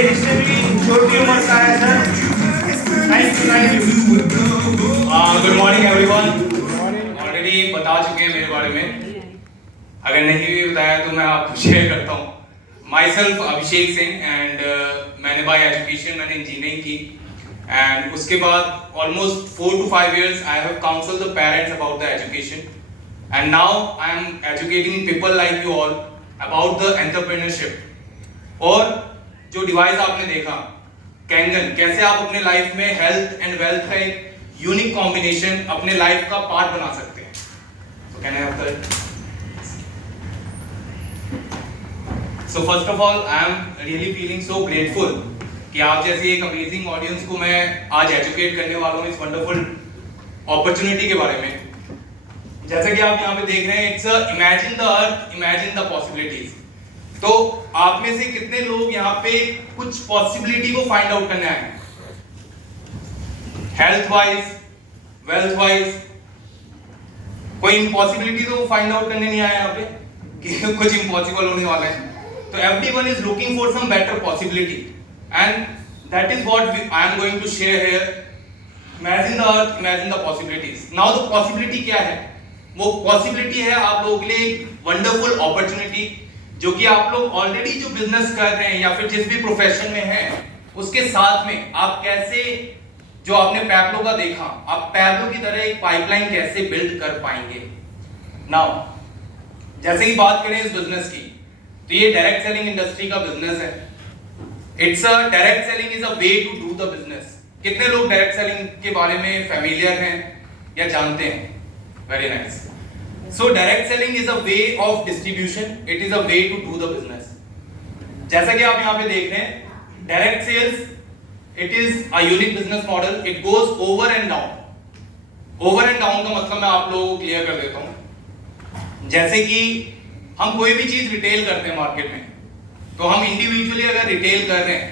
मेरे से भी छोटी उम्र का है sir. Thank you. Good morning everyone. Already बता चुके हैं मेरे बारे में, अगर नहीं भी बताया तो मैं आपको शेयर करता हूँ। Myself Abhishek Singh and मैंने बाय एजुकेशन मैंने इंजीनियरिंग की एंड उसके बाद almost 4 to 5 years I have counsel the parents about the education and now I am educating people like you all about the entrepreneurship. और जो device आपने देखा Kangen, कैसे आप अपने लाइफ में हेल्थ एंड वेल्थ का एक यूनिक कॉम्बिनेशन अपने लाइफ का पार्ट बना सकते हैं। तो can I have that? So first of all I am really feeling so grateful कि आप जैसी एक अमेजिंग ऑडियंस को मैं आज एजुकेट करने वाला हूँ इस वंडरफुल अपॉर्चुनिटी के बारे में। जैसे कि आप यहाँ पे देख रहे हैं, it's imagine the earth, imagine the possibilities. तो आप में से कितने लोग यहाँ पे कुछ पॉसिबिलिटी को फाइंड आउट करने आए हैं? हेल्थ वाइज, वेल्थ वाइज, कोई इम्पॉसिबिलिटी तो फाइंड आउट करने नहीं आया यहाँ पे कि कुछ इम्पॉसिबल होने वाला है। तो everyone is looking for some better possibility and that is what I am going to share here. Imagine the earth, imagine the possibilities. Now the possibility क्या है? वो पॉसिबिलिटी है आप लोगों के लिए एक वंडरफुल अपॉर्चुनिटी, जो कि आप लोग ऑलरेडी जो बिजनेस कर रहे हैं या फिर जिस भी प्रोफेशन में हैं उसके साथ में आप कैसे, जो आपने पैब्लो का देखा, आप पैब्लो की तरह एक पाइपलाइन कैसे बिल्ड कर पाएंगे। नाउ जैसे कि बात करें इस बिजनेस की, तो ये डायरेक्ट सेलिंग इंडस्ट्री का बिजनेस है। It's a direct selling is a way to do the business. कितने लोग डायरेक्ट सेलिंग के बारे में फेमिलियर हैं या जानते हैं? Very nice. So direct selling is a way of distribution. It is a way to do the business. जैसा कि आप यहाँ पे देख रहे हैं, direct sales, it is a unique business model. It goes over and down. Over and down का मतलब मैं आप लोगों को क्लियर कर देता हूँ। जैसे कि हम कोई भी चीज रिटेल करते हैं मार्केट में, तो हम इंडिविजुअली अगर रिटेल कर रहे हैं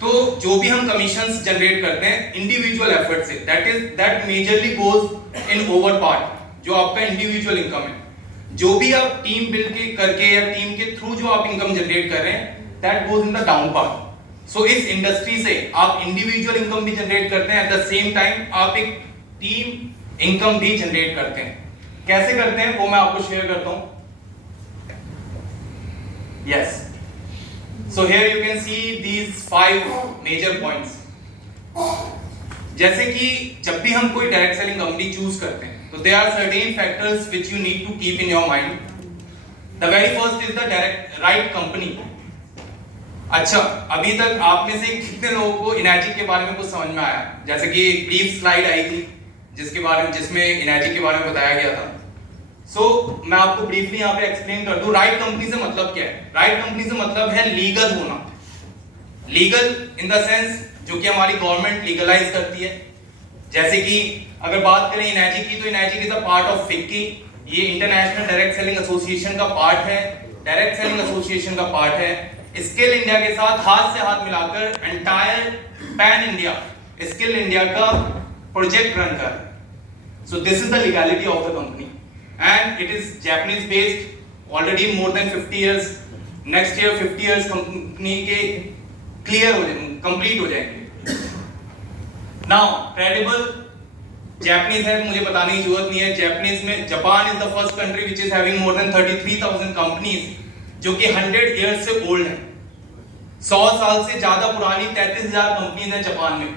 तो जो भी हम कमीशंस जनरेट करते हैं इंडिविजुअल एफर्ट से, that majorly goes in over part, जो आपका इंडिविजुअल इनकम है। जो भी आप टीम बिल्ड के करके या टीम के थ्रू जो आप इनकम जनरेट कर रहे हैं, that goes in the down part. So इस इंडस्ट्री से आप इंडिविजुअल इनकम भी जनरेट करते हैं, एट द सेम टाइम आप एक टीम इनकम भी जनरेट करते हैं। कैसे करते हैं वो मैं आपको शेयर करता हूं। Yes, so here you can see these 5 major points. जैसे कि जब भी हम कोई डायरेक्ट सेलिंग कंपनी चूज करते हैं, so there are certain factors which you need to keep in your mind. The very first is the right company. अच्छा, अभी तक आप में से कितने लोगों को इनर्जी के बारे में कुछ समझ में आया? जैसे कि एक ब्रीफ स्लाइड आई थी जिसमें इनर्जी के बारे में बताया गया था। मैं आपको ब्रीफली यहाँ पे एक्सप्लेन कर दूं। राइट कंपनी से मतलब क्या है? राइट कंपनी से मतलब है लीगल होना। लीगल इन द सेंस जो कि हमारी गवर्नमेंट लीगलाइज करती है। जैसे कि अगर बात करें इनर्जी की, तो energy is a part of FICCI. ये इंटरनेशनल डायरेक्ट सेलिंग एसोसिएशन का पार्ट है, डायरेक्ट सेलिंग एसोसिएशन का पार्ट है। स्किल इंडिया के साथ हाथ से हाथ मिलाकर entire pan India skill India का प्रोजेक्ट रन कर। सो this is the legality of the company and it is Japanese based, already more than 50 years. Next year 50 years company के क्लियर हो जाएंगे, कंप्लीट हो जाएंगे। नाउ क्रेडिबल जापानीज है, मुझे बताने की जरूरत नहीं है। जापानीज में Japan is the first country which is having more than 33,000 companies, जो कि 100 इयर्स से ओल्ड है। 100 साल से ज्यादा पुरानी 33,000 कंपनीज हैं जापान में।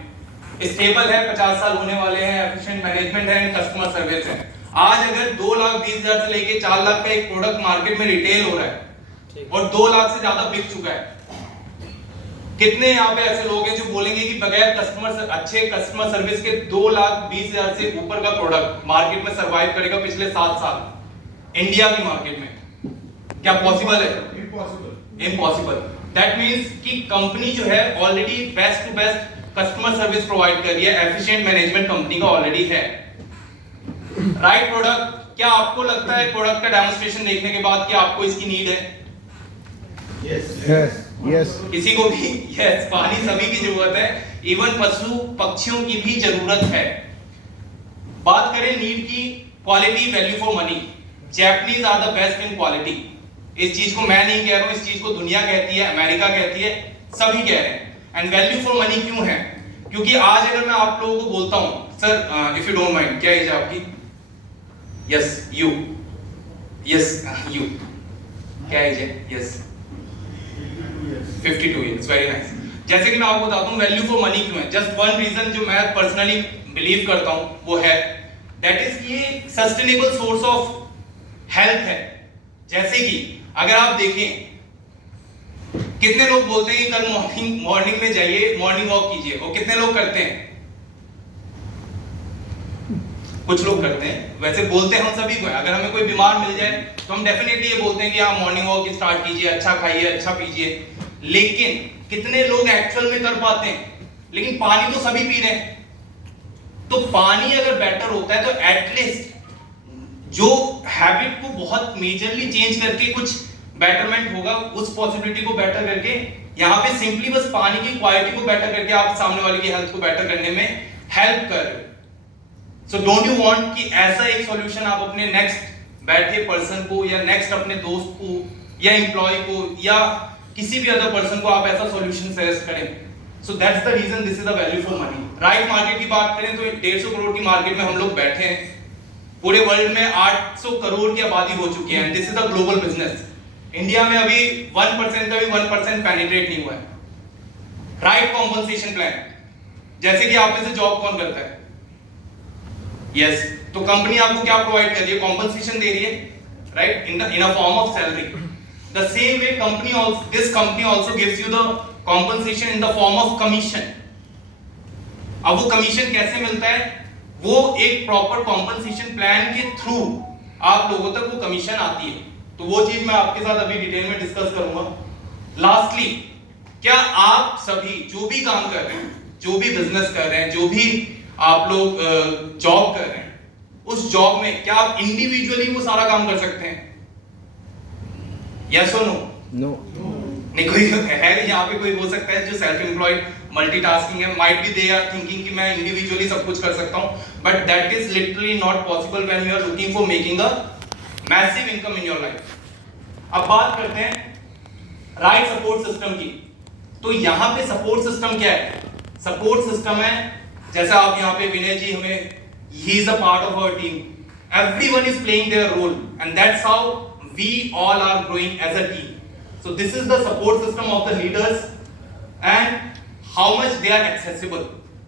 स्टेबल है, 50 साल होने वाले हैं, एफिशिएंट मैनेजमेंट है, कस्टमर सर्विस है। आज अगर 2,20,000 से लेके 4 लाख का एक प्रोडक्ट मार्केट में रिटेल हो रहा है और 2 लाख से ज्यादा बिक चुका है, कितने यहाँ पे ऐसे लोग हैं जो बोलेंगे कि बगैर अच्छे कस्टमर सर्विस के 2,20,000 से ऊपर का प्रोडक्ट मार्केट में सरवाइव करेगा पिछले 7 साल इंडिया की मार्केट में? क्या पॉसिबल है? इम्पॉसिबल। दैट मींस कि कंपनी जो है already best to best customer service provide कर रही है, एफिशिएंट मैनेजमेंट कंपनी का ऑलरेडी है। राइट प्रोडक्ट, क्या आपको लगता है प्रोडक्ट का डेमोंस्ट्रेशन देखने के बाद कि आपको इसकी नीड है? यस। किसी को भी यस, पानी सभी की जरूरत है, इवन पशु पक्षियों की भी जरूरत है। बात करें नीड की, quality value for money, Japanese are the best in quality. इस चीज को मैं नहीं कह रहा हूं, इस चीज को दुनिया कहती है, अमेरिका कहती है सभी कह रहे हैं। एंड वैल्यू फॉर मनी क्यों है? क्योंकि आज अगर मैं आप लोगों को बोलता हूं, sir if you don't mind, क्या एज है आपकी? यस यू, यस यू, क्या एज है? Yes 52 years, very nice. जैसे कि मैं आपको बताता हूं वैल्यू फॉर मनी क्यों है। जस्ट वन रीजन जो मैं पर्सनली बिलीव करता हूं वो है दैट इज कि ये सस्टेनेबल सोर्स ऑफ हेल्थ है। जैसे कि अगर आप देखें कितने लोग बोलते हैं कि कल मॉर्निंग में जाइए, मॉर्निंग वॉक कीजिए, और कितने लोग करते हैं? कुछ लोग करते हैं। वैसे बोलते हैं हम सभी को, अगर हमें कोई बीमार मिल जाए तो हम डेफिनेटली ये बोलते हैं कि आप मॉर्निंग वॉक स्टार्ट कीजिए, अच्छा खाइए, अच्छा पीजिए। लेकिन कितने लोग एक्चुअल में कर पाते हैं? लेकिन पानी तो सभी पी रहे हैं। तो पानी अगर बेटर होता है तो एटलीस्ट जो हैबिट को बहुत मेजरली चेंज करके कुछ बेटरमेंट होगा, उस पॉसिबिलिटी को बेटर करके यहां पे सिंपली बस पानी की क्वालिटी को बेटर करके आप सामने वाले की हेल्थ को बेटर करने में हेल्प कर रहे हो। सो डोंट यू वांट कि ऐसा एक सॉल्यूशन आप अपने नेक्स्ट बैठे पर्सन को या नेक्स्ट अपने दोस्त को या एम्प्लॉय को या किसी भी अदर पर्सन को आप ऐसा सॉल्यूशन सजेस्ट करें? So that's the reason this is the value for money. Right market की बात करें तो 150 करोड़ की मार्केट में हम लोग बैठे हैं। पूरे वर्ल्ड में 800 करोड़ की आबादी हो चुकी है। This is a global business. India में अभी 1% का भी 1% पेनिट्रेट नहीं हुआ है। राइट कॉम्पनसेशन प्लान, जैसे कि आप में से जॉब कौन करता है? यस, तो कंपनी आपको क्या प्रोवाइड कर रही है? कॉम्पनसेशन दे रही है, right, in a form of salary. The same way this company also gives you the compensation in the form of commission. अब वो कमीशन कैसे मिलता है? वो एक प्रॉपर कॉम्पनसेशन प्लान के थ्रू आप लोगों तक वो कमीशन आती है। तो वो चीज मैं आपके साथ अभी डिटेल में डिस्कस करूंगा। लास्टली, क्या आप सभी जो भी काम कर रहे हैं, जो भी बिजनेस कर रहे हैं, जो भी आप लोग जॉब कर रहे हैं, उस जॉब में क्या आप इंडिविजुअली वो सारा काम कर सकते हैं? यस और नो? नो। नहीं, कोई है यहाँ पे कोई हो सकता है जो सेल्फ एम्प्लॉयड मल्टीटास्किंग है, might be they are thinking कि मैं इंडिविजुअली सब कुछ कर सकता हूं, but that is literally not possible when you are looking for making a massive income in your life. अब बात करते हैं राइट सपोर्ट सिस्टम की। तो यहां पे सपोर्ट सिस्टम क्या है? सपोर्ट सिस्टम है, जैसा आप यहां पे विनय जी हमें, he is a part of our team, everyone is playing their role and that's how we all are growing as a team. So this is the support system of the leaders and how much they are accessible.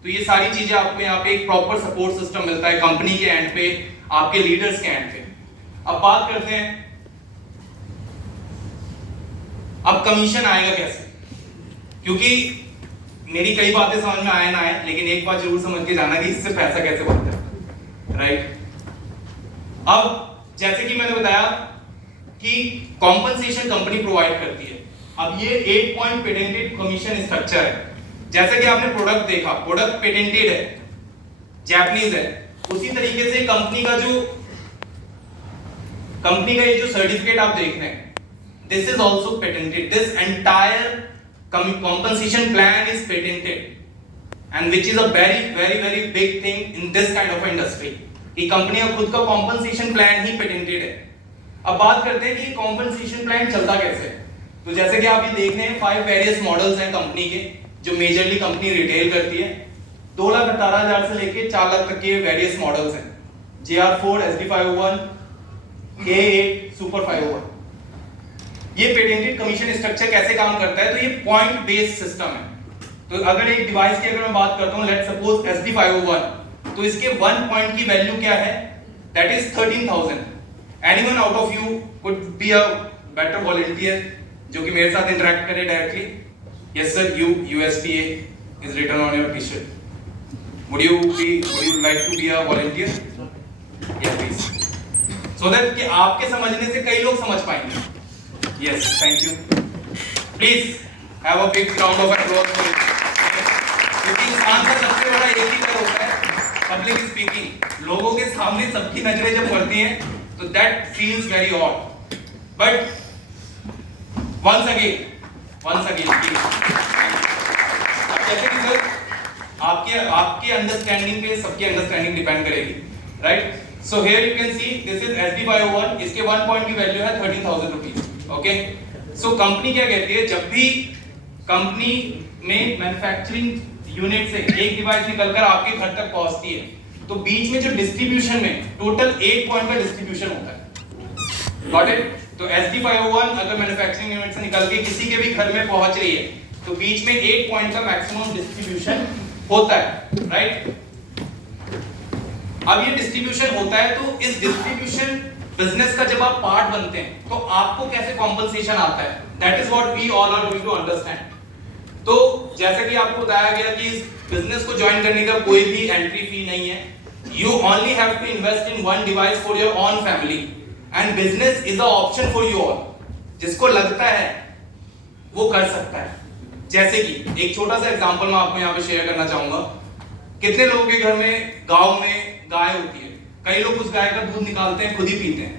तो ये सारी चीजें आपको यहाँ पे एक proper support system मिलता है कंपनी के एंड पे, आपके लीडर्स के एंड पे। अब बात करते हैं, अब कमीशन आएगा कैसे? क्योंकि मेरी कई बातें समझ में आए ना आए, लेकिन एक बात जरूर समझ के जाना कि इससे पैसा कैसे बनता है, राइट? अब जैसे कि मैंने बताया कि कॉम्पनसेशन कंपनी प्रोवाइड करती है। अब ये 8 पॉइंट पेटेंटेड कमीशन स्ट्रक्चर है। जैसे कि आपने प्रोडक्ट देखा, प्रोडक्ट पेटेंटेड है, जैपनीज है, उसी तरीके से कंपनी का ये जो सर्टिफिकेट आप देख रहे हैं, this is also patented. This entire compensation plan is patented and which is a very big thing in this kind of industry कि कंपनी का खुद का कॉम्पनसेशन प्लान ही पेटेंटेड है। अब बात करते हैं कि कॉम्पनसेशन प्लान चलता कैसे है। तो जैसे कि आप ये देख रहे हैं 5 वेरियस मॉडल्स हैं कंपनी के, जो मेजरली कंपनी रिटेल करती है। 2,18,000 से लेके 4 लाख तक के वेरियस मॉडल्स हैं। JR4, SD501, A8, super 501। ये पेटेंटेड कमीशन स्ट्रक्चर कैसे काम करता है? तो ये पॉइंट बेस्ड सिस्टम है। तो अगर एक डिवाइस की अगर मैं बात करता हूं, लेट्स सपोज SD501, तो इसके 1 पॉइंट की वैल्यू क्या है? That is 13,000। Anyone out of you could be a better volunteer जो कि मेरे साथ इंटरेक्ट करे directly. Yes sir, USPA is written on your t-shirt. Would you like to be a volunteer? Yes please. So that कि आपके समझने से कई लोग समझ पाएंगे। Yes, thank you. Please have a big round of applause for it. क्योंकि इंसान का सबसे बड़ा एक ही डर होता है, पब्लिक स्पीकिंग। लोगों के सामने सबकी नजरें जब पड़ती हैं तो that feels very odd. But once again, please. अब जैसे कि सर आपके अंडरस्टैंडिंग पे सबकी अंडरस्टैंडिंग डिपेंड करेगी, right? So here you can see this is SD501, इसके 1 पॉइंट की वैल्यू है 13,000 रुपीज। ओके, सो कंपनी क्या कहती है, जब भी कंपनी में मैन्युफैक्चरिंग यूनिट से एक डिवाइस निकलकर आपके घर तक पहुंचती है, तो बीच में जो डिस्ट्रीब्यूशन में टोटल 8 पॉइंट का डिस्ट्रीब्यूशन होता है। Got it? तो SD501 अगर मैन्युफैक्चरिंग यूनिट से निकल के किसी के भी घर में पहुंच रही है तो बीच में 8 पॉइंट का मैक्सिमम डिस्ट्रीब्यूशन होता है, राइट? अब ये डिस्ट्रीब्यूशन होता है तो इस डिस्ट्रीब्यूशन बिजनेस का जब आप पार्ट बनते हैं तो आपको कैसे कॉम्पनसेशन आता है, that is what we all are going to understand. तो जैसा कि आपको बताया गया कि इस बिजनेस को ज्वाइन करने का कोई भी एंट्री फी नहीं है, you only have to invest in one device for your own family and business is a option for you all. जिसको लगता है वो कर सकता है। जैसे कि एक छोटा सा एग्जांपल मैं आपको यहाँ पे शेयर करना चाहूंगा। कितने लोगों के घर में गांव में गाय होती है, कई लोग उस गाय का दूध निकालते हैं खुद ही पीते हैं,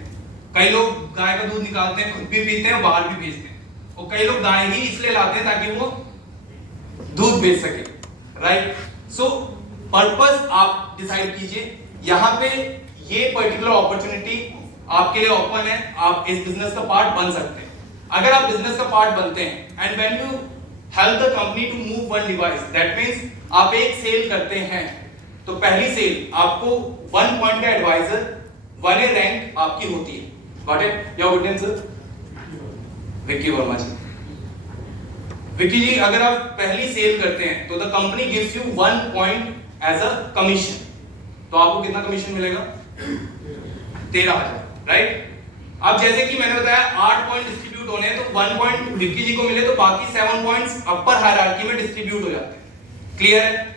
कई लोग गाय का दूध निकालते हैं खुद भी पीते हैं और बाहर भी बेचते हैं, और कई लोग गाय ही इसलिए लाते हैं ताकि वो दूध बेच सके, राइट? सो पर्पस आप डिसाइड कीजिए। यहाँ पे ये पर्टिकुलर अपॉर्चुनिटी आपके लिए ओपन है, आप इस बिजनेस का पार्ट बन सकते हैं। अगर आप बिजनेस का पार्ट बनते हैं and when you help the company to move one device, that means आप एक सेल करते हैं तो पहली सेल आपको 1 पॉइंट का एडवाइजर 1A रैंक आपकी होती है। Got it? Your good name sir? Vicky Verma ji. Vicky ji, अगर आप पहली सेल करते हैं तो the company gives you 1 point as a commission, तो आपको कितना कमीशन मिलेगा? 13,000, राइट? अब जैसे कि मैंने बताया 8 पॉइंट डिस्ट्रीब्यूट होने हैं तो 1 पॉइंट विक्की जी को मिले तो बाकी 7 पॉइंट्स अपर हायरार्की में डिस्ट्रीब्यूट हो जाते हैं। क्लियर है?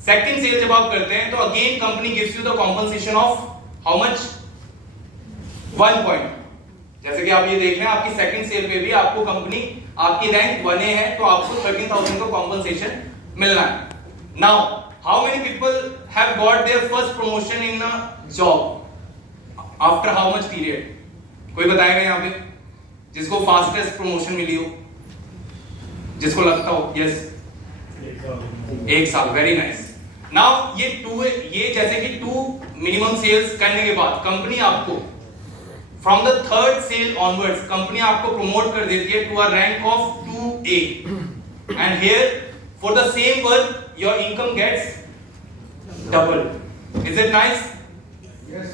सेकंड सेल जब आप करते हैं तो again company gives you the compensation of how much? 1 point. जैसे कि आप ये देख रहे हैं आपकी सेकंड सेल पे भी आपको कंपनी, आपकी रैंक 1A है तो आपको 13,000 का कॉम्पनसेशन मिलना है। Now how many people have got their first promotion in a job after how much period? कोई बताएगा यहाँ पे जिसको फास्टेस्ट प्रमोशन मिली हो, जिसको लगता हो? यस, 1 साल। Very nice. नाउ ये जैसे कि 2 मिनिमम सेल्स करने के बाद कंपनी आपको from the third sale onwards company आपको प्रमोट कर देती है to a rank of 2A and here for the same work your income gets double. Is it nice?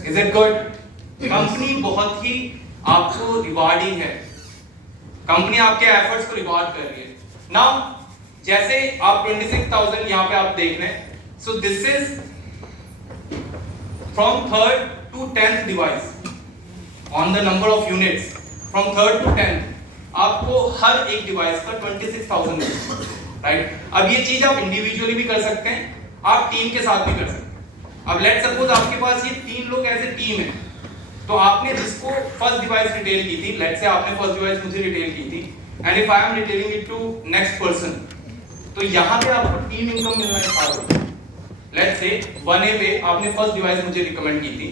Is it good? Company बहुत ही आपको रिवार्डिंग है, company आपके efforts को रिवार्ड कर रही है। नाउ जैसे आप 26,000 यहाँ पे आप देख रहे हैं, सो this is from 3rd to 10th device on the number of units. From 3rd to 10th आपको हर एक डिवाइस का 26,000 मिलेगा, राइट? अब ये चीज आप इंडिविजुअली भी कर सकते हैं, आप टीम के साथ भी कर सकते हैं। अब लेट्स सपोज आपके पास ये 3 लोग ऐसे टीम है, तो आपने जिसको फर्स्ट डिवाइस रिटेल की थी, लेट्स से आपने फर्स्ट डिवाइस मुझे रिटेल की थी and if I am retailing it to next person, तो यहाँ पे आपको टीम इनकम मिलना स्टार्ट होगा। लेट्स से 1A पे आपने फर्स्ट डिवाइस मुझे रिकमेंड की थी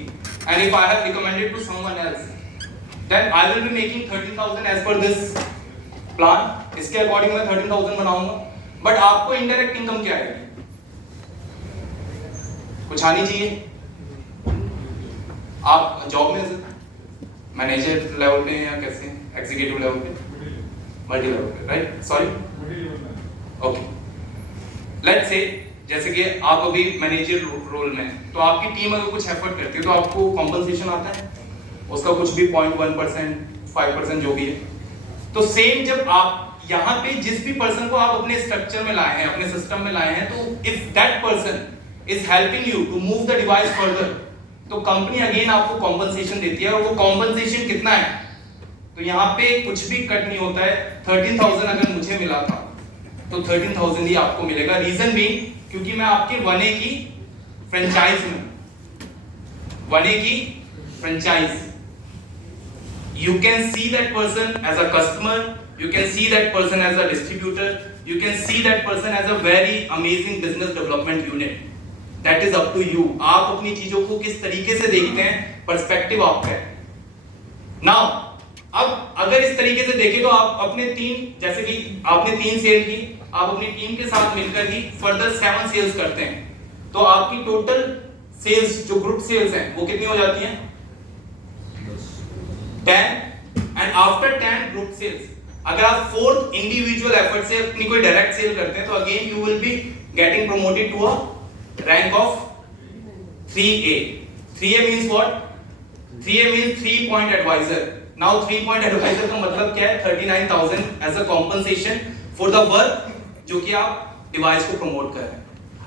and if I have recommended to someone else, then I will be making 13,000 as per this plan. इसके अकॉर्डिंग मैं 13,000 बनाऊंगा, बट आपको इनडायरेक्ट इनकम क्या आएगी? कुछ आनी चाहिए। आप जॉब में सर मैनेजर लेवल पे हैं या कैसे? एग्जीक्यूटिव लेवल पे, मल्टी लेवल पे, right? Sorry, okay. Let's say जैसे कि आप अभी मैनेजर रोल में, तो आपकी टीम अगर कुछ एफर्ट करती है तो आपको कॉम्पनसेशन आता है उसका, कुछ भी 0.1%, 5% जो भी है। तो सेम जब आप यहाँ पे जिस भी पर्सन को आप अपने स्ट्रक्चर में लाए हैं, अपने सिस्टम में लाए हैं, तो if that person is helping you to move the device further, तो कंपनी अगेन आपको कॉम्पनसेशन देती है। और वो कॉम्पनसेशन कितना है? तो यहाँ पे कुछ भी कट नहीं होता है। 13,000 अगर मुझे मिला था तो 13,000 ही आपको मिलेगा। रीजन भी क्योंकि मैं आपके 1A की फ्रेंचाइज में, 1A की franchise, you can see that person as a customer, you can see that person as a distributor, you can see that person as a very amazing business development unit. That is up to you. आप अपनी चीजों को किस तरीके से देखते हैं, perspective आपका है। Now, अब अगर इस तरीके से देखें तो आप अपने 3, जैसे कि आपने 3 सेल की, आप अपनी टीम के साथ मिलकर ही फर्दर 7 सेल्स करते हैं, तो आपकी टोटल सेल्स जो ग्रुप सेल्स हैं वो कितनी हो जाती हैं? 10 and after 10 group sales अगर आप फोर्थ इंडिविजुअल एफर्ट से अपनी कोई डायरेक्ट सेल करते हैं तो again you will be getting promoted to a rank of 3A. 3A means what? 3A means 3 point advisor. Now 3 point advisor का मतलब क्या है? 39,000 as a compensation for the work जो कि आप डिवाइस को प्रमोट कर रहे हैं।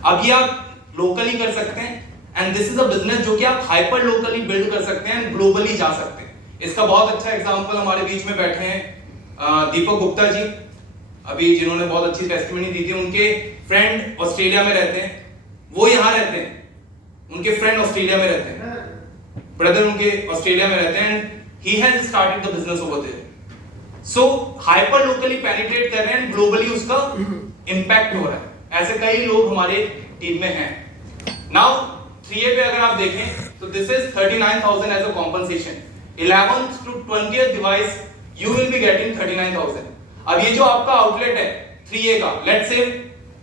अब ये आप लोकली कर सकते हैं and this is a business जो कि आप हाइपर लोकली बिल्ड कर सकते हैं एंड ग्लोबली जा सकते हैं। इसका बहुत अच्छा एग्जांपल हमारे बीच में बैठे हैं दीपक गुप्ता जी, अभी जिन्होंने बहुत अच्छी टेस्टिमनी दी थी। उनके फ्रेंड ऑस्ट्रेलिया में रहते हैं, वो यहाँ रहते हैं, उनके फ्रेंड ऑस्ट्रेलिया में रहते हैं, ब्रदर उनके ऑस्ट्रेलिया में रहते हैं and he has started the business over there. So hyper locally penetrate कर रहे हैं, ग्लोबली उसका इंपैक्ट हो रहा है। ऐसे कई लोग हमारे टीम में हैं। नाउ 3A पे अगर आप देखें तो this is 39,000 as a compensation. 11th to 20th device you will be getting 39,000। अब ये जो आपका आउटलेट है 3A का, लेट्स से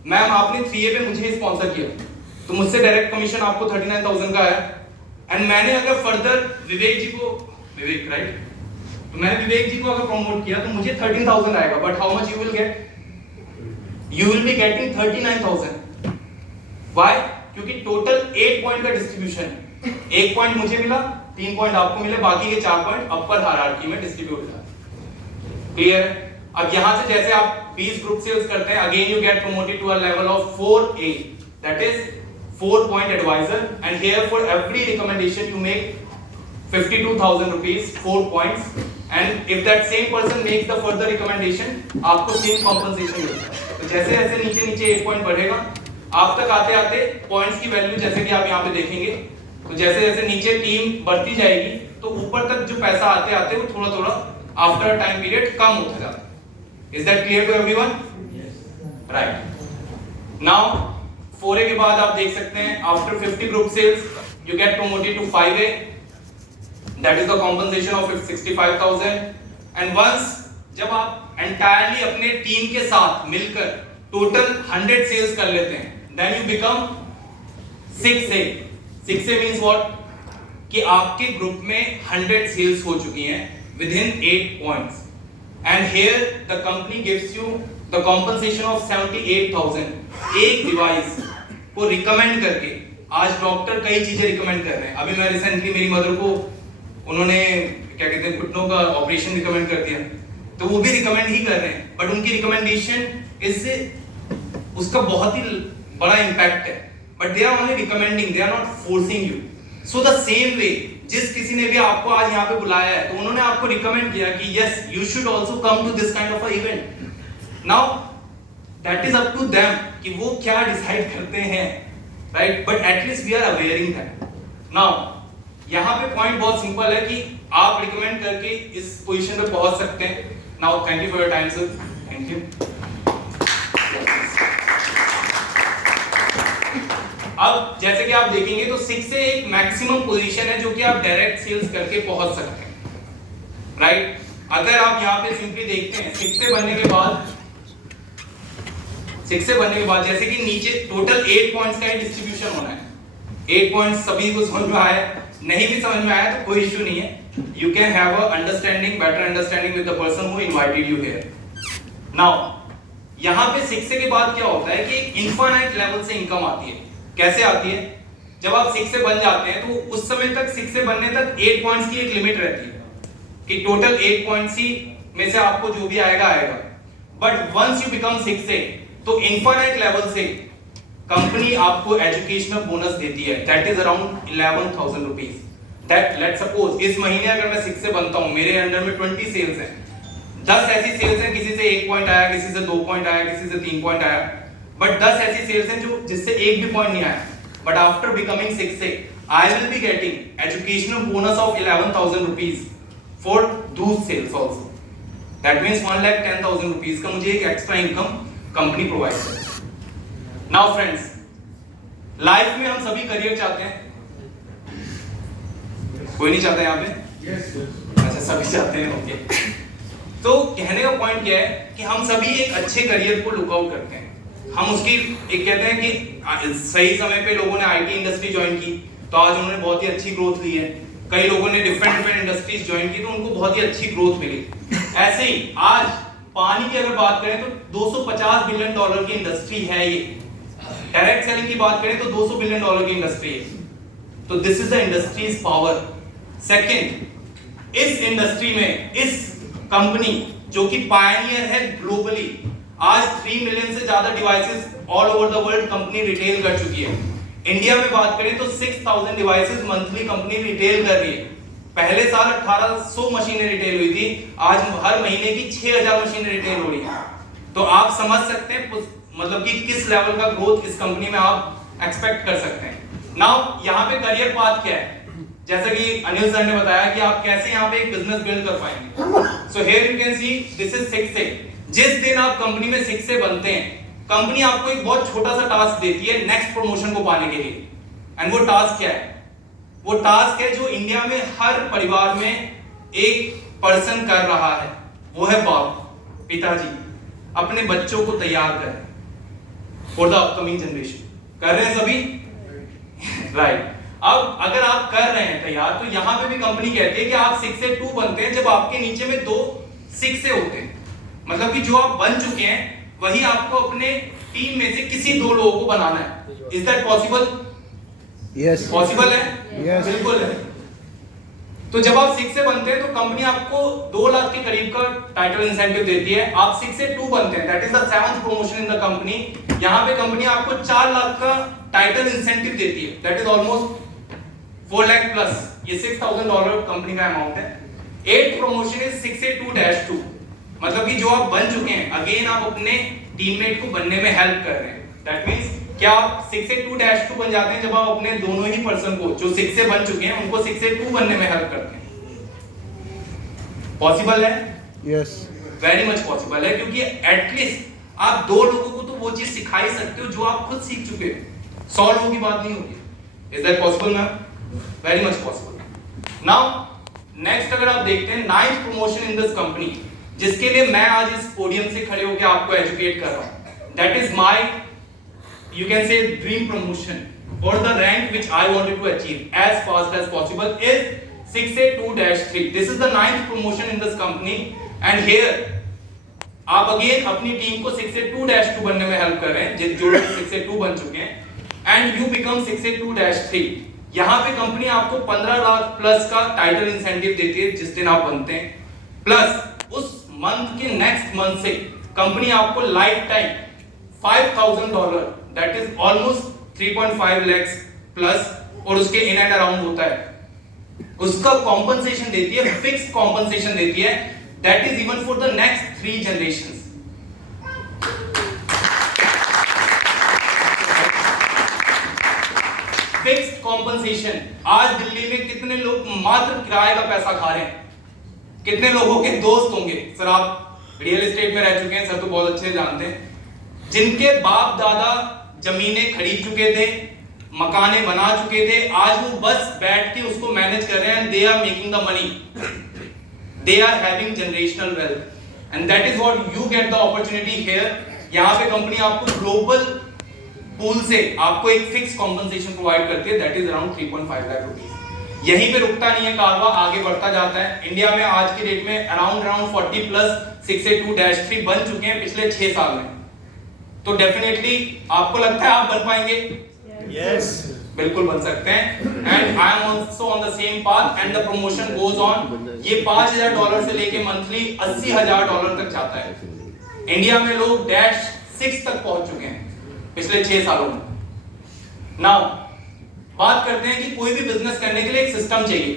मैम आपने 3A पे मुझे स्पॉन्सर किया तो मुझसे डायरेक्ट कमीशन आपको 39,000 का आया एंड मैंने अगर फर्दर विवेक जी को, विवेक राइट, तो मैंने विवेक जी को अगर प्रमोट किया तो मुझे 13,000 आएगा। But how much you will get? You will be getting 39,000। Why? क्योंकि टोटल 8 पॉइंट का डिस्ट्रीब्यूशन है। 1 पॉइंट मुझे मिला, 3 पॉइंट आपको मिले, बाकी के 4 पॉइंट अपर हायरार्की में डिस्ट्रीब्यूट है। क्लियर है? अब यहां से जैसे आप 20 ग्रुप सेल्स करते हैं, again you get promoted to a level of 4A, that is 4 point advisor, and here for every recommendation you make 52,000 rupees, 4 points, and if that same person makes the further recommendation आपको same compensation मिलता है। तो जैसे जैसे नीचे नीचे 1 point बढ़ेगा, आप तक आते आते पॉइंट्स की वैल्यू जैसे कि आप यहाँ पे देखेंगे, तो जैसे जैसे नीचे टीम बढ़ती जाएगी तो ऊपर तक जो पैसा आते आते वो थोड़ा थोड़ा आफ्टर टाइम पीरियड कम होता जाता है। Is that clear to everyone? Right. Now 4A के बाद आप देख सकते हैं after 50 group sales you get promoted to 5A, that is the compensation of 65,000। And once जब आप एंटायरली अपने टीम के साथ मिलकर टोटल 100 सेल्स कर लेते हैं, then you become 6A। 6A means what? कि आपके ग्रुप में 100 सेल्स हो चुकी हैं with in 8 points and here the company gives you the compensation of 78,000। एक डिवाइस को रिकमेंड करके, आज डॉक्टर कई चीजें रिकमेंड कर रहे हैं। अभी मैं रिसेंटली मेरी मदर को उन्होंने क्या कहते हैं घुटनों का ऑपरेशन रिकमेंड कर दिया, तो वो भी रिकमेंड ही कर रहे हैं, बट उनकी रिकमेंडेशन इससे उसका बहुत ही बड़ा इंपैक्ट है, but they are only recommending, they are not forcing you. So the same way जिस किसी ने भी आपको आज यहाँ पे बुलाया है तो उन्होंने आपको रिकमेंड किया कि yes you should also come to this kind of a event. Now that is up to them कि वो क्या डिसाइड करते हैं, right? But at least we are awaring that. Now यहाँ पे पॉइंट बहुत सिंपल है कि आप रिकमेंड करके इस पोजीशन पे पहुंच सकते हैं। Now thank you for your time sir, thank you. अब जैसे कि आप देखेंगे तो 6 से एक मैक्सिमम पोजीशन है जो कि आप डायरेक्ट सेल्स करके पहुंच सकते हैं, राइट? अगर आप यहाँ पे सिंपली देखते हैं 6 से बनने के बाद जैसे कि नीचे टोटल 8 पॉइंट्स का डिस्ट्रीब्यूशन होना है। 8 पॉइंट्स सभी को समझ में आया, नहीं भी समझ में आया तो कोई इश्यू नहीं है। You can have a understanding, better understanding with the person who invited you here. Now यहाँ पे 6 से के बाद क्या होता है कि एक इनफाइनाइट लेवल से इनकम आती है। कैसे आती है? जब आप 6 से बन जाते हैं तो उस समय तक 6 से बनने तक 8 पॉइंट्स की एक लिमिट रहती है कि टोटल 8 पॉइंट्स ही में से आपको जो भी आएगा आएगा। बट वंस यू बिकम 6 से तो इनफाइनाइट लेवल से कंपनी आपको एजुकेशनल बोनस देती है, that is around 11,000 rupees. That let's suppose इस महीने अगर मैं 6 से बनता हूं, मेरे अंडर में 20 सेल्स हैं, 10 ऐसी सेल्स हैं किसी से 1 पॉइंट आया, किसी से 2 पॉइंट आया, किसी से 3 पॉइंट आया, बट 10 ऐसी सेल्स हैं जो जिससे एक भी पॉइंट नहीं आया। बट आफ्टर बिकमिंग 6 से I will be getting educational bonus of 11,000 rupees for those sales also. That means 1,10,000 rupees का मुझे एक एक्स्ट्रा इनकम कंपनी प्रोवाइड करती है। नाउ फ्रेंड्स, लाइफ में हम सभी करियर चाहते हैं, कोई नहीं चाहता यहाँ पे? अच्छा सभी चाहते हैं, ओके। तो कहने का पॉइंट क्या है कि हम सभी एक अच्छे करियर को लुक आउट करते हैं। हम उसकी एक कहते हैं कि सही समय पे लोगों ने आईटी इंडस्ट्री ज्वाइन की तो आज उन्होंने बहुत ही अच्छी ग्रोथ ली है। कई लोगों ने डिफरेंट इंडस्ट्रीज ज्वाइन की तो उनको बहुत ही अच्छी ग्रोथ मिली। ऐसे ही आज पानी की अगर बात करें तो 250 बिलियन डॉलर की इंडस्ट्री है ये। डायरेक्ट सेलिंग की बात करें तो 200 बिलियन डॉलर की इंडस्ट्री है। तो this is the industries power. Second, इस इंडस्ट्री में इस कंपनी जो कि पायनियर है ग्लोबली, आज 3 मिलियन से ज्यादा devices all over the world company retail कर चुकी है। इंडिया में बात करें तो 6000 डिवाइसेस मंथली कंपनी रिटेल कर रही है। पहले साल 1800 मशीनें रिटेल हुई थी, आज हर महीने की 6000 मशीनें रिटेल हो रही है। तो आप समझ सकते हैं मतलब कि किस लेवल का ग्रोथ इस कंपनी में आप एक्सपेक्ट कर सकते हैं। नाउ यहाँ पे करियर पाथ क्या है, जैसा कि अनिल सर ने बताया कि आप कैसे यहाँ पे एक बिजनेस बिल्ड कर पाएंगे। सो here you can see this is 6A। जिस दिन आप कंपनी में 6A बनते हैं, कंपनी आपको एक बहुत छोटा सा टास्क देती है नेक्स्ट प्रमोशन को पाने के लिए। एंड वो टास्क क्या है? वो टास्क है जो इंडिया में हर परिवार में एक पर्सन कर रहा है, वो है बाप, पिताजी अपने बच्चों को तैयार करें फॉर द अपकमिंग जनरेशन। कर रहे हैं सभी? राइट। अब अगर आप कर रहे हैं तैयार, तो यहां पे भी कंपनी कहती है कि आप 6 से 2 बनते हैं जब आपके नीचे में 2 6 से होते हैं। मतलब कि जो आप बन चुके हैं वही आपको अपने टीम में से किसी 2 लोगों को बनाना है। Is that possible? Yes. Possible है? Yes. बिल्कुल है। तो जब आप 6 से बनते हैं तो कंपनी आपको 2 लाख के करीब का टाइटल इंसेंटिव देती है। आप 6 से 2 बनते हैं, that is the 7th promotion in the company. यहां पे कंपनी आपको 4 लाख का टाइटल इंसेंटिव देती है, that is almost 4 lakh plus. ये $6000 कंपनी का अमाउंट है। 8th प्रमोशन इज 6 से 2-2, मतलब कि जो आप बन चुके हैं अगेन आप अपने टीममेट को बनने में हेल्प कर रहे हैं। दैट मींस क्या आप 6 से 2-2 बन जाते हैं जब आप अपने दोनों ही पर्सन को जो 6 से बन चुके हैं उनको 6 से 2 बनने में हेल्प करते हैं। पॉसिबल है? यस। वेरी मच पॉसिबल है, क्योंकि एटलीस्ट आप 2 लोगों को तो वो चीज सिखा ही सकते हो जो आप खुद सीख चुके हो। 100 लोगों की बात नहीं होगी। Is that possible ma'am? Very much possible. Now next अगर आप देखते हैं 9th promotion in this company, जिसके लिए मैं आज इस पोडियम से खड़े होकर आपको एजुकेट कर रहा हूं, that is my you can say dream promotion or the rank which I wanted to achieve as fast as possible is 6A2-3. This is the 9th promotion in this company and here आप again अपनी team को 6A2-2 बनने में help कर रहे हैं, जो लोग 6A2 बन चुके हैं and you become 6A2-3. यहाँ पे कंपनी आपको 15 लाख प्लस का टाइटल इंसेंटिव देती है जिस दिन आप बनते हैं, प्लस उस मंथ के नेक्स्ट मंथ से कंपनी आपको life time $5000 that is almost 3.5 lakhs plus और उसके इन एंड अराउंड होता है, उसका कॉम्पनसेशन देती है, फिक्स्ड कॉम्पनसेशन देती है, that is even for the next 3 generations. Fixed compensation. आज दिल्ली में कितने लोग मात्र किराए का पैसा खा रहे हैं? कितने लोगों के दोस्त होंगे? सर आप रियल एस्टेट में रह चुके हैं, सर तो बहुत अच्छे जानते हैं, जिनके बाप दादा जमीनें खरीद चुके थे, मकाने बना चुके थे, आज वो बस बैठ के उसको मैनेज कर रहे हैं, they are making the money, they are having generational wealth and that is what you get the opportunity here. यहां पे कंपनी आपको ग्लोबल पूल से आपको एक फिक्स कॉम्पनसेशन प्रोवाइड करती है, that is around 3.5 lakh rupees. यहीं पे रुकता नहीं है कारवा, आगे बढ़ता जाता है। इंडिया में आज की डेट में अराउंड 40 प्लस 6A2-3 बन चुके हैं पिछले 6 साल में। तो डेफिनेटली आपको लगता है आप बन पाएंगे? यस, बिल्कुल बन सकते हैं। And I am also on the same path and the promotion goes on. ये $5000 से लेके मंथली $80,000 तक जाता है। इंडिया में लोग -6 तक पहुंच चुके हैं पिछले 6 सालों में। नाउ बात करते हैं कि कोई भी बिजनेस करने के लिए एक सिस्टम चाहिए,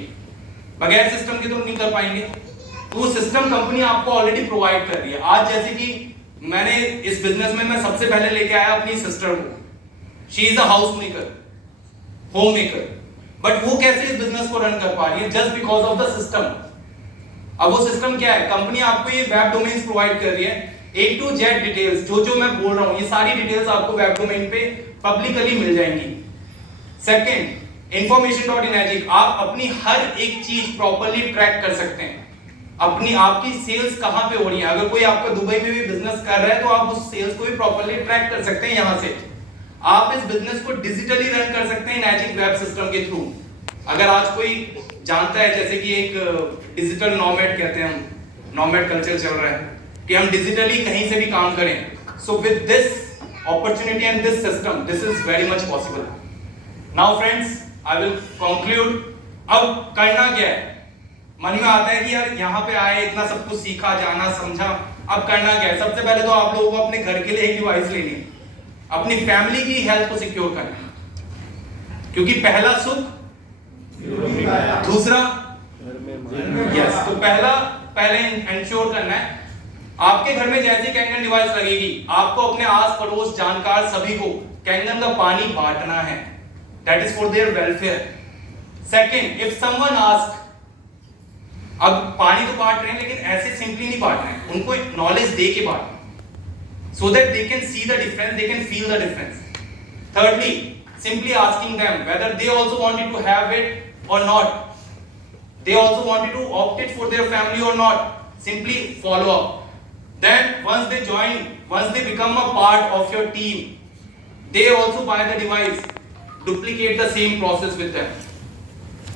बगैर सिस्टम के तो नहीं कर पाएंगे। तो वो सिस्टम कंपनी आपको ऑलरेडी प्रोवाइड कर रही है। आज जैसे कि मैंने इस बिजनेस में मैं सबसे पहले लेके आया अपनी सिस्टर को, she is a house maker, home maker, but वो कैसे इस बिजनेस को रन कर पा रही है? Just because of the system. अब वो सिस्टम क्या है? कंपनी आपको ये वेब डोमेन्स प्रोवाइड कर रही है, A to Z डिटेल्स, जो मैं बोल रहा हूं ये सारी डिटेल्स आपको वेब डोमेन पे पब्लिकली मिल जाएंगी। सेकंड, information.inagic, आप अपनी हर एक चीज प्रॉपर्ली ट्रैक कर सकते हैं। अपनी आपकी सेल्स कहां पे हो रही है, अगर कोई आपका दुबई में भी बिजनेस कर रहा है तो आप उस सेल्स को भी प्रॉपर्ली ट्रैक कर सकते हैं। यहां से आप इस बिजनेस को डिजिटली रन कर सकते हैं इनएजिक वेब सिस्टम के थ्रू। अगर आज कोई जानता है जैसे कि एक डिजिटल नॉमेड कहते हैं हम, नॉमेड कल्चर चल रहा है, कि हम डिजिटली कहीं से भी काम करें। So with this opportunity and this system, this is very much possible. Now friends, I will conclude. अब करना क्या है? मन में आता है कि यार यहाँ पे आए, इतना सब कुछ सीखा, जाना, समझा, अब करना क्या है? सबसे पहले तो आप लोगों को अपने घर के लिए एक डिवाइस लेनी है, अपनी फैमिली की हेल्थ को सिक्योर करना है, क्योंकि पहला सुख, दूसरा यस, तो पहले इंश्योर करना है। आपके घर में जैसी कैंगन डिवाइस लगेगी, आपको अपने आस पड़ोस जानकार सभी को कैंगन का पानी बांटना है। That is for their welfare. Second, if someone ask, अब पानी तो बांट रहे हैं लेकिन ऐसे सिंपली नहीं बांट रहे हैं, उनको एक नॉलेज दे के बांटना, so that they can see the difference, they can feel the difference. thirdly, simply asking them whether they also wanted to have it or not, they also wanted to opt it for their family or not. Simply follow up. Then once they join, once they become a part of your team, they also buy the device, duplicate the same process with them.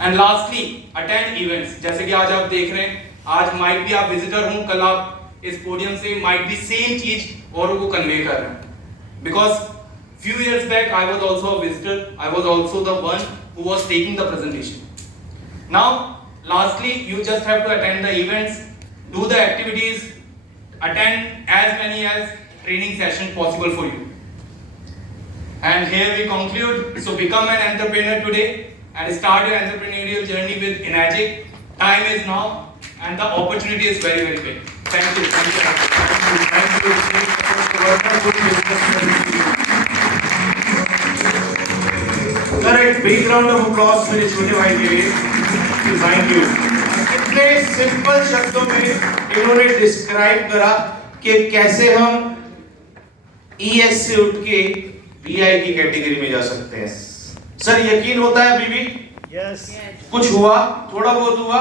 And lastly, attend events. जैसे कि आज आप देख रहे हैं, आज might be आप visitor हो, कल आप इस podium से might be same चीज औरों को convey कर रहे हैं. Because few years back I was also a visitor, I was also the one who was taking the presentation. Now, lastly, you just have to attend the events, do the activities, attend as many as training session possible for you. And here we conclude. So become an entrepreneur today and start your entrepreneurial journey with Enagic. Time is now and the opportunity is very, very big. Thank you. Thank you. Thank you. Correct. Big round of applause मेरे छोटे भाई के लिए. Thank you. कितने simple शब्दों में इन्होंने describe करा कि कैसे हम ES से उठ के VI की कैटेगरी में जा सकते हैं। सर यकीन होता है अभी भी? Yes. कुछ हुआ? थोड़ा बहुत हुआ?